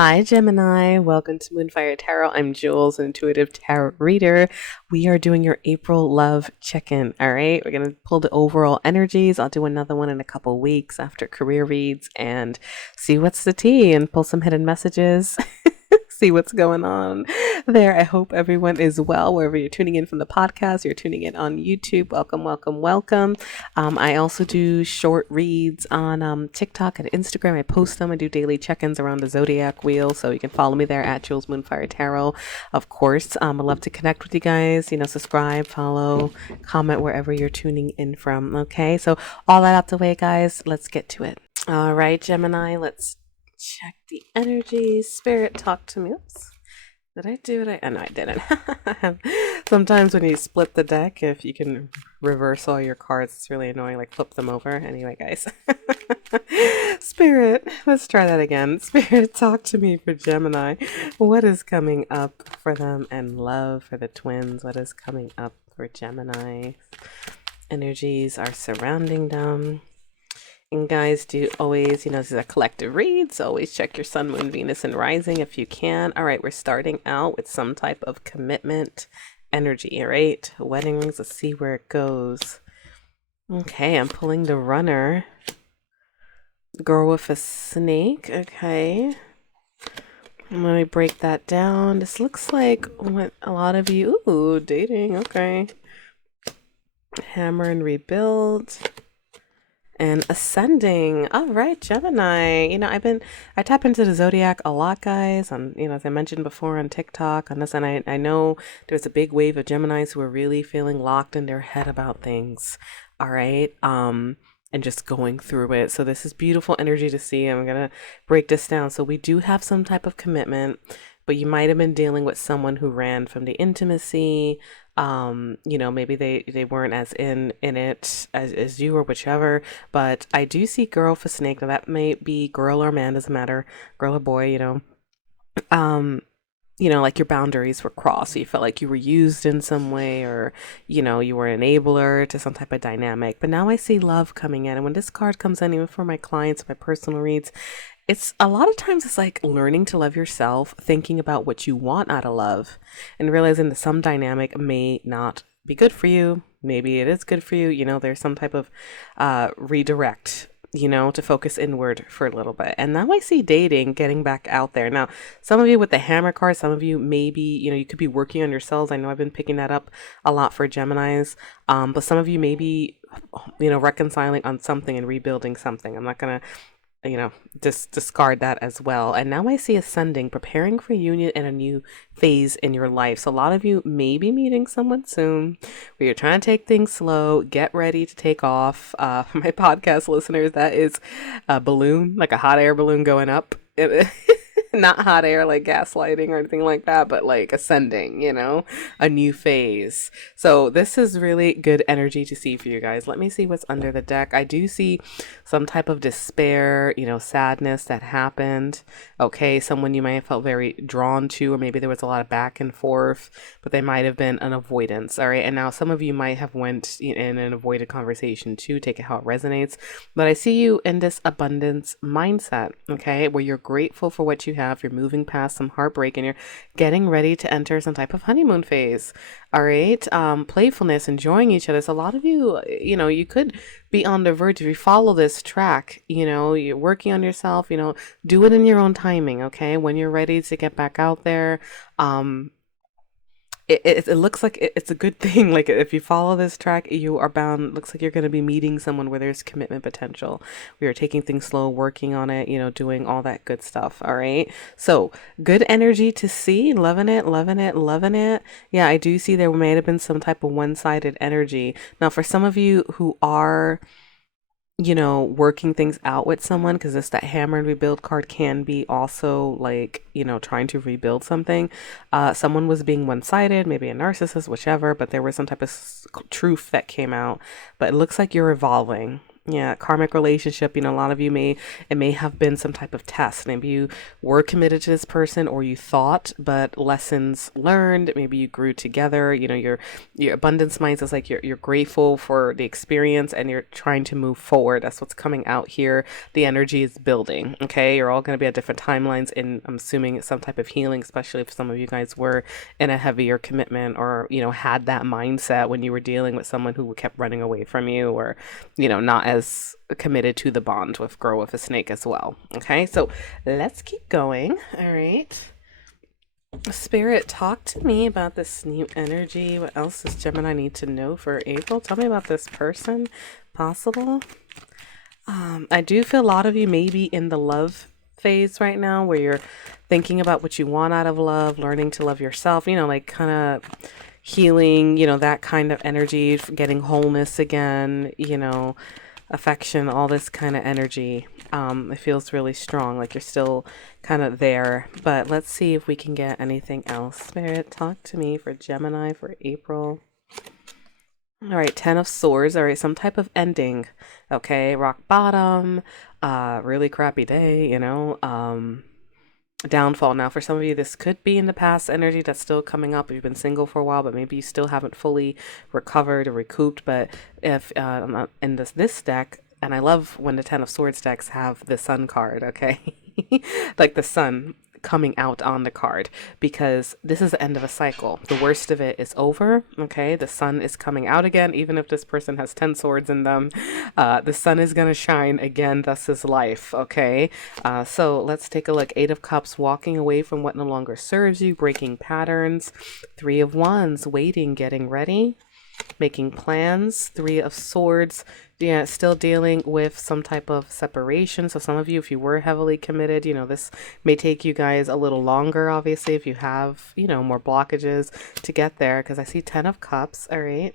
Hi, Gemini. Welcome to Moonfire Tarot. I'm Jules, an intuitive tarot reader. We are doing your April love check-in. All right, we're going to pull the overall energies. I'll do another one in a couple weeks after career reads and see what's the tea and pull some hidden messages. See what's going on there. I hope everyone is well wherever you're tuning in from the podcast. You're tuning in on YouTube. Welcome, welcome, welcome. I also do short reads on TikTok and Instagram. I post them. I do daily check-ins around the zodiac wheel, so you can follow me there at Jules Moonfire Tarot. Of course, I'd love to connect with you guys. Subscribe, follow, comment wherever you're tuning in from. Okay, so all that out the way, guys. Let's get to it. All right, Gemini. Let's check the energies. Spirit, talk to me. Oops. Did I do it? No, I didn't. Sometimes when you split the deck, if you can reverse all your cards, it's really annoying. Like flip them over. Anyway, guys. Spirit, let's try that again. Spirit, talk to me for Gemini. What is coming up for them? And love for the twins. What is coming up for Gemini? Energies are surrounding them. And guys, do always, this is a collective read, so always check your sun, moon, Venus, and rising if you can. All right, we're starting out with some type of commitment energy, all right? Wedding rings, let's see where it goes. Okay, I'm pulling the runner. Girl with a snake, okay. Let me break that down. This looks like what a lot of you, ooh, dating, okay. Hammer and rebuild. And ascending. All right, Gemini. I tap into the zodiac a lot, guys. As I mentioned before on TikTok on this, and I know there's a big wave of Geminis who are really feeling locked in their head about things. All right. And just going through it. So this is beautiful energy to see. I'm going to break this down. So we do have some type of commitment, but you might have been dealing with someone who ran from the intimacy. Maybe they weren't as in it as you or whichever, but I do see girl for snake. Now that may be girl or man, doesn't matter, girl or boy, like your boundaries were crossed. So you felt like you were used in some way, or, you were an enabler to some type of dynamic. But now I see love coming in. And when this card comes in, even for my clients, my personal reads, it's a lot of times it's like learning to love yourself, thinking about what you want out of love, and realizing that some dynamic may not be good for you. Maybe it is good for you. There's some type of redirect, to focus inward for a little bit. And now I see dating getting back out there. Now, some of you with the hammer card, some of you maybe, you could be working on yourselves. I know I've been picking that up a lot for Geminis. But some of you may be, reconciling on something and rebuilding something. I'm not going to just discard that as well. And now I see ascending, preparing for union and a new phase in your life. So a lot of you may be meeting someone soon where you're trying to take things slow, get ready to take off. For my podcast listeners, that is a balloon, like a hot air balloon going up. Not hot air like gaslighting or anything like that, but like ascending, a new phase. So this is really good energy to see for you guys. Let me see what's under the deck. I do see some type of despair, sadness that happened. Okay, someone you might have felt very drawn to, or maybe there was a lot of back and forth, but they might have been an avoidance. All right, and now some of you might have went in an avoided conversation too. Take it how it resonates. But I see you in this abundance mindset, okay, where you're grateful for what you have. You're moving past some heartbreak and you're getting ready to enter some type of honeymoon phase. All right. Playfulness, enjoying each other. So a lot of you, you could be on the verge if you follow this track, you're working on yourself, do it in your own timing. Okay. When you're ready to get back out there, it looks like it's a good thing. Like if you follow this track, you are bound. Looks like you're going to be meeting someone where there's commitment potential. We are taking things slow, working on it, doing all that good stuff. All right. So good energy to see. Loving it, loving it, loving it. Yeah, I do see there may have been some type of one-sided energy. Now, for some of you who are working things out with someone, because that hammer and rebuild card can be also like, trying to rebuild something. Someone was being one-sided, maybe a narcissist, whichever, but there was some type of truth that came out. But it looks like you're evolving. Yeah, karmic relationship, a lot of you it may have been some type of test. Maybe you were committed to this person or you thought, but lessons learned, maybe you grew together, your abundance minds is like you're grateful for the experience and you're trying to move forward. That's what's coming out here. The energy is building, okay? You're all going to be at different timelines and I'm assuming some type of healing, especially if some of you guys were in a heavier commitment or, had that mindset when you were dealing with someone who kept running away from you or not as committed to the bond with Girl with a Snake as well. Okay, so let's keep going. All right. Spirit, talk to me about this new energy. What else does Gemini need to know for April? Tell me about this person, possible. I do feel a lot of you may be in the love phase right now where you're thinking about what you want out of love, learning to love yourself, like kind of healing, that kind of energy, getting wholeness again, affection, all this kind of energy. It feels really strong, like you're still kind of there. But let's see if we can get anything else. Spirit, talk to me for Gemini for April. All right, 10 of Swords. All right, some type of ending. Okay, rock bottom, really crappy day, downfall. Now, for some of you, this could be in the past energy that's still coming up. If you've been single for a while, but maybe you still haven't fully recovered or recouped. But if in this deck, and I love when the 10 of Swords decks have the Sun card, okay? Like the sun coming out on the card, because this is the end of a cycle. The worst of it is over, okay? The sun is coming out again, even if this person has 10 swords in them. The sun is going to shine again, thus is life, okay? So let's take a look. 8 of Cups, walking away from what no longer serves you, breaking patterns. 3 of Wands, waiting, getting ready, making plans. 3 of Swords, yeah, still dealing with some type of separation. So some of you, if you were heavily committed, this may take you guys a little longer, obviously, if you have, more blockages to get there, because I see 10 of Cups. All right.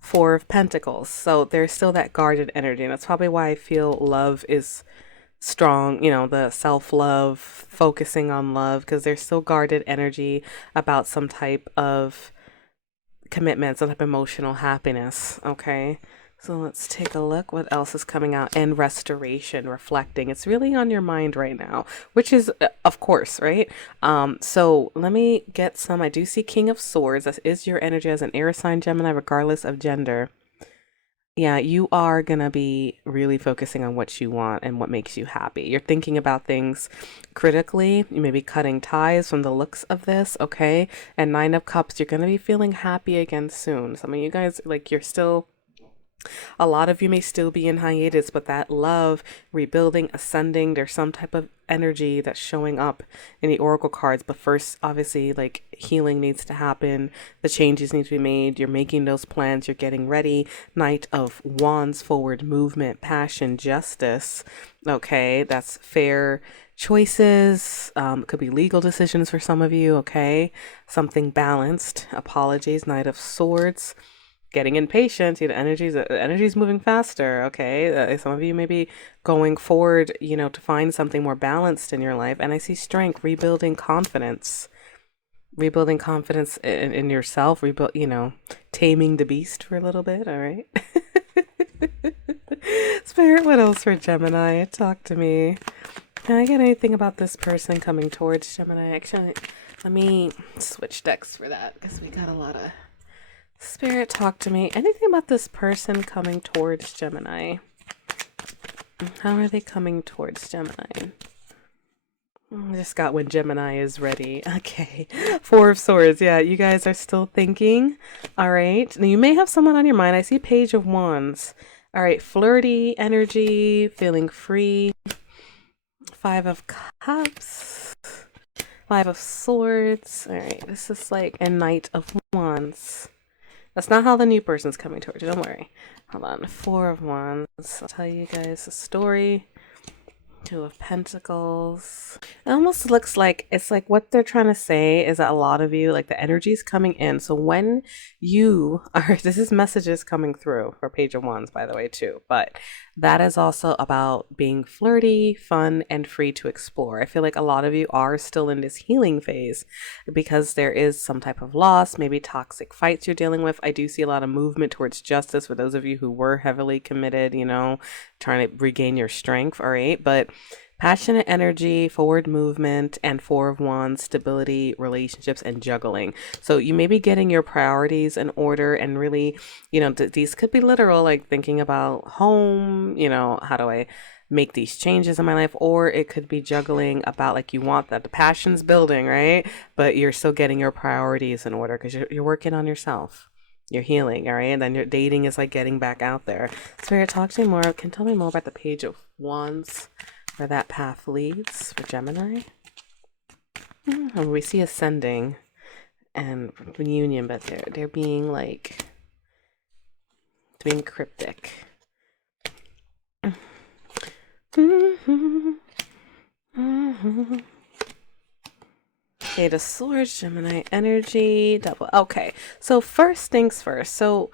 4 of Pentacles. So there's still that guarded energy, and that's probably why I feel love is strong, the self-love, focusing on love, because there's still guarded energy about some type of commitment, some type of emotional happiness. Okay, so let's take a look what else is coming out. And restoration, reflecting, it's really on your mind right now, which is of course, right? So let me get some. I do see King of Swords. That is your energy as an air sign, Gemini, regardless of gender. Yeah, you are going to be really focusing on what you want and what makes you happy. You're thinking about things critically. You may be cutting ties from the looks of this, okay? And 9 of Cups, you're going to be feeling happy again soon. Some of you guys, like, you're still... A lot of you may still be in hiatus, but that love, rebuilding, ascending, there's some type of energy that's showing up in the oracle cards. But first, obviously, like, healing needs to happen. The changes need to be made. You're making those plans. You're getting ready. Knight of Wands, forward movement, passion, justice. Okay, that's fair choices. It could be legal decisions for some of you. Okay, something balanced. Apologies. Knight of Swords. Getting impatient, energy's moving faster, okay? Some of you may be going forward, to find something more balanced in your life. And I see strength, rebuilding confidence in yourself, taming the beast for a little bit, all right? Spirit, what else for Gemini? Talk to me. Can I get anything about this person coming towards Gemini? Actually, let me switch decks for that, because we got a lot of... Spirit, talk to me. Anything about this person coming towards Gemini? How are they coming towards Gemini? I just got when Gemini is ready. Okay. 4 of Swords. Yeah, you guys are still thinking. All right. Now, you may have someone on your mind. I see Page of Wands. All right. Flirty energy, feeling free. 5 of Cups. 5 of Swords. All right. This is like a Knight of Wands. That's not how the new person's coming towards you. Don't worry. Hold on. 4 of Wands. I'll tell you guys a story. Two of Pentacles. It almost looks like it's like what they're trying to say is that a lot of you, like the energy is coming in. So when you are, this is messages coming through for Page of Wands, by the way, too. But that is also about being flirty, fun, and free to explore. I feel like a lot of you are still in this healing phase because there is some type of loss, maybe toxic fights you're dealing with. I do see a lot of movement towards justice for those of you who were heavily committed, you know, trying to regain your strength. All right. But passionate energy, forward movement, and Four of Wands, stability, relationships, and juggling. So you may be getting your priorities in order and really, you know, these could be literal, like thinking about home, you know, how do I make these changes in my life? Or it could be juggling about like you want that the passion's building, right? But you're still getting your priorities in order because you're working on yourself. You're healing, all right? And then your dating is like getting back out there. Spirit, talk to me more. Can tell me more about the Page of Wands, where that path leads for Gemini. And we see ascending and reunion, but they're being like being cryptic. Eight of Swords, Gemini energy, double. Okay, so first things first. So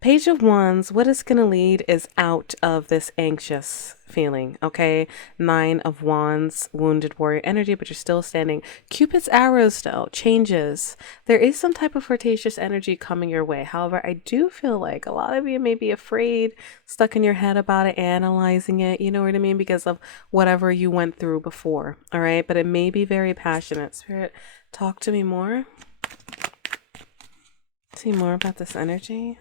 Page of Wands, what it's going to lead is out of this anxious feeling, okay? Nine of Wands, wounded warrior energy, but you're still standing. Cupid's arrows, though, changes. There is some type of flirtatious energy coming your way. However, I do feel like a lot of you may be afraid, stuck in your head about it, analyzing it, you know what I mean? Because of whatever you went through before, all right? But it may be very passionate. Spirit, talk to me more. See more about this energy.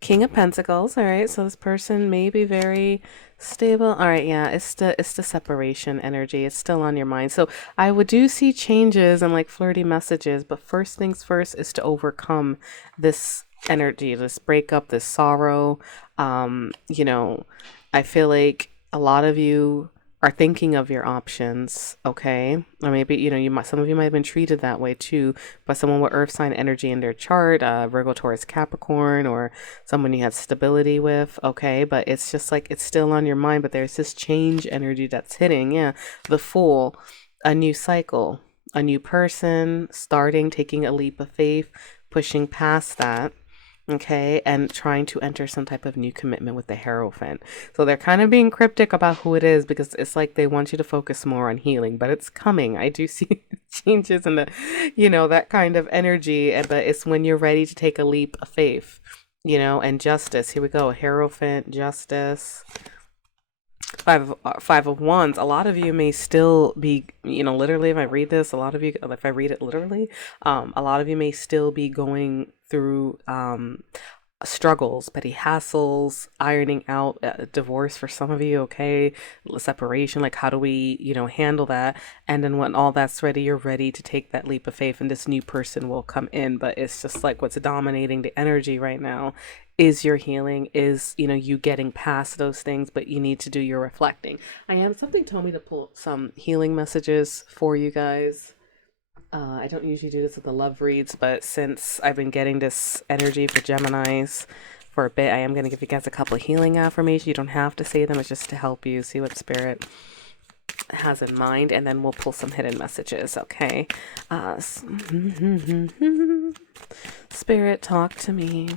King of Pentacles, all right, so this person may be very stable. All right, yeah, it's the separation energy. It's still on your mind. So I would do see changes and like flirty messages, but first things first is to overcome this energy, this breakup, this sorrow. You know, I feel like a lot of you are thinking of your options, okay? Or maybe, you know, some of you might have been treated that way too, by someone with earth sign energy in their chart, Virgo, Taurus, Capricorn, or someone you had stability with, okay? But it's just like, it's still on your mind, but there's this change energy that's hitting, yeah. The Fool, a new cycle, a new person, starting, taking a leap of faith, pushing past that. Okay, and trying to enter some type of new commitment with the Hierophant. So they're kind of being cryptic about who it is because it's like they want you to focus more on healing, but it's coming. I do see changes in the, you know, that kind of energy, but it's when you're ready to take a leap of faith, you know, and justice. Here we go, Hierophant, justice. Five of Wands. A lot of you may still be, you know, literally, if I read this, a lot of you, if I read it literally, a lot of you may still be going through struggles, petty hassles, ironing out divorce for some of you, okay, separation, like how do we, you know, handle that? And then when all that's ready, you're ready to take that leap of faith and this new person will come in. But it's just like what's dominating the energy right now is your healing, is, you know, you getting past those things, but you need to do your reflecting. Something told me to pull some healing messages for you guys. I don't usually do this with the love reads, but since I've been getting this energy for Geminis for a bit, I am going to give you guys a couple of healing affirmations. You don't have to say them. It's just to help you see what Spirit has in mind, and then we'll pull some hidden messages, okay? Spirit, talk to me.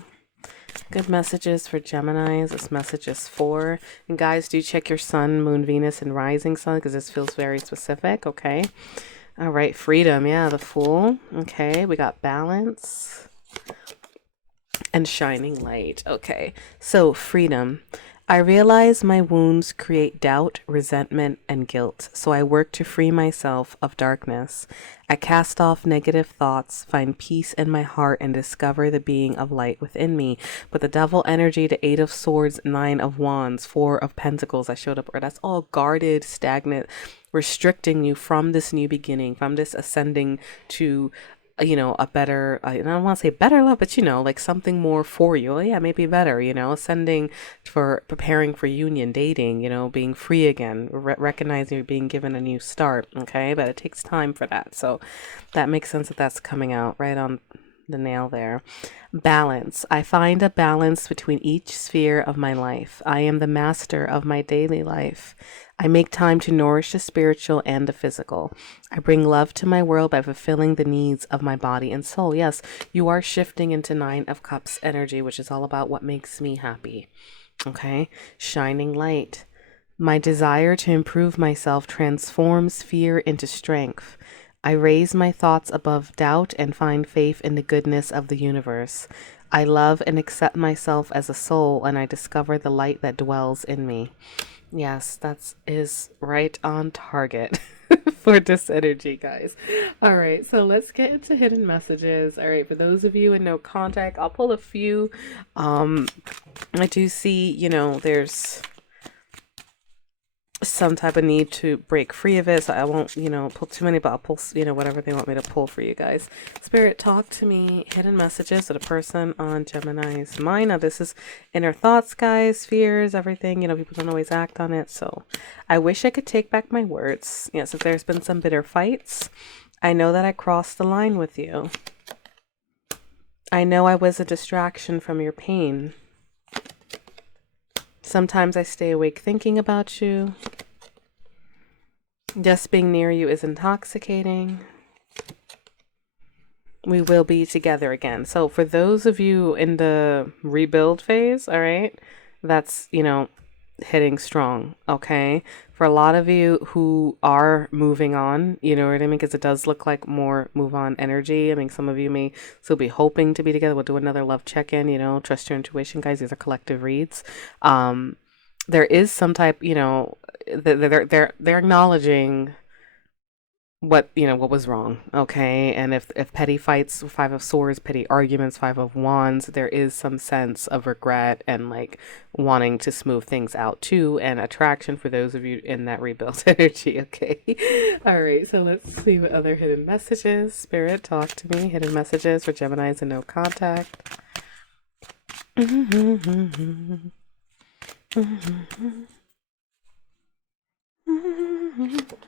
Good messages for Geminis. This message is for, and guys, do check your sun, moon, Venus, and rising sun because this feels very specific, okay? All right, freedom, yeah, the Fool. Okay, we got balance and shining light. Okay, so freedom. I realize my wounds create doubt, resentment, and guilt, so I work to free myself of darkness. I cast off negative thoughts, find peace in my heart, and discover the being of light within me. But the devil energy, the Eight of Swords, Nine of Wands, Four of Pentacles, I showed up, or that's all guarded, stagnant, restricting you from this new beginning, from this ascending to, you know, a better, I don't want to say better love, but, you know, like something more for you. Yeah, maybe better, you know, ascending for preparing for union, dating, you know, being free again, recognizing you're being given a new start. Okay, but it takes time for that. So that makes sense that that's coming out right on the nail there. Balance. I find a balance between each sphere of my life. I am the master of my daily life. I make time to nourish the spiritual and the physical. I bring love to my world by fulfilling the needs of my body and soul. Yes, you are shifting into Nine of Cups energy, which is all about what makes me happy. Okay? Shining light. My desire to improve myself transforms fear into strength. I raise my thoughts above doubt and find faith in the goodness of the universe. I love and accept myself as a soul, and I discover the light that dwells in me. Yes, that is right on target for this energy, guys. All right, so let's get into hidden messages. All right, for those of you in no contact, I'll pull a few. I do see, there's some type of need to break free of it, so I won't pull too many, but I'll pull whatever they want me to pull for you guys. Spirit, talk to me. Hidden messages to the person on Gemini's mind. Now this is inner thoughts, guys, fears, everything. People don't always act on it, so I wish I could take back my words. Yes, if there's been some bitter fights, I know that I crossed the line with you. I know I was a distraction from your pain. Sometimes I stay awake thinking about you. Just being near you is intoxicating. We will be together again. So for those of you in the rebuild phase, all right, that's, hitting strong, okay? For a lot of you who are moving on, you know what I mean? Because it does look like more move on energy. I mean, some of you may still be hoping to be together. We'll do another love check-in, trust your intuition, guys. These are collective reads. There is some type, they're acknowledging what was wrong, okay? And if petty fights, Five of Swords, petty arguments, Five of Wands, there is some sense of regret and like wanting to smooth things out too, and attraction for those of you in that rebuild energy, okay? All right, so let's see what other hidden messages. Spirit, talk to me. Hidden messages for Geminis in no contact.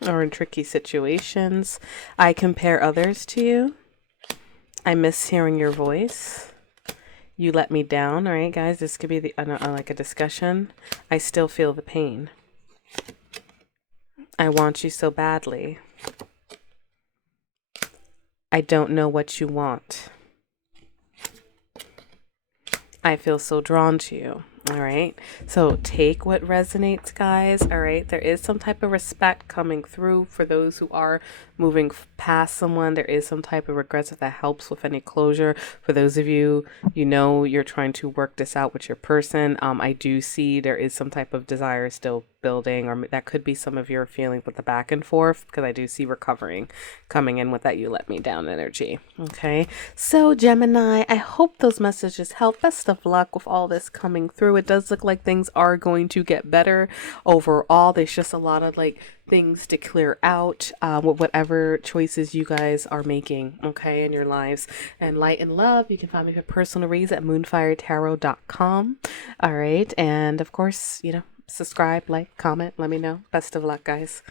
Or in tricky situations. I compare others to you. I miss hearing your voice. You let me down. All right, guys, this could be like a discussion. I still feel the pain. I want you so badly. I don't know what you want. I feel so drawn to you. All right, so take what resonates, guys. All right, there is some type of respect coming through for those who are moving past someone. There is some type of regrets, if that helps with any closure. For those of you, you're trying to work this out with your person. I do see there is some type of desire still building, or that could be some of your feelings with the back and forth, because I do see recovering coming in with that you let me down energy. Okay, so Gemini, I hope those messages help. Best of luck with all this coming through. It does look like things are going to get better overall. There's just a lot of things to clear out with whatever choices you guys are making, okay, in your lives. And light and love, you can find me for personal reads at moonfiretarot.com. All right, and of course, subscribe, like, comment, let me know. Best of luck, guys.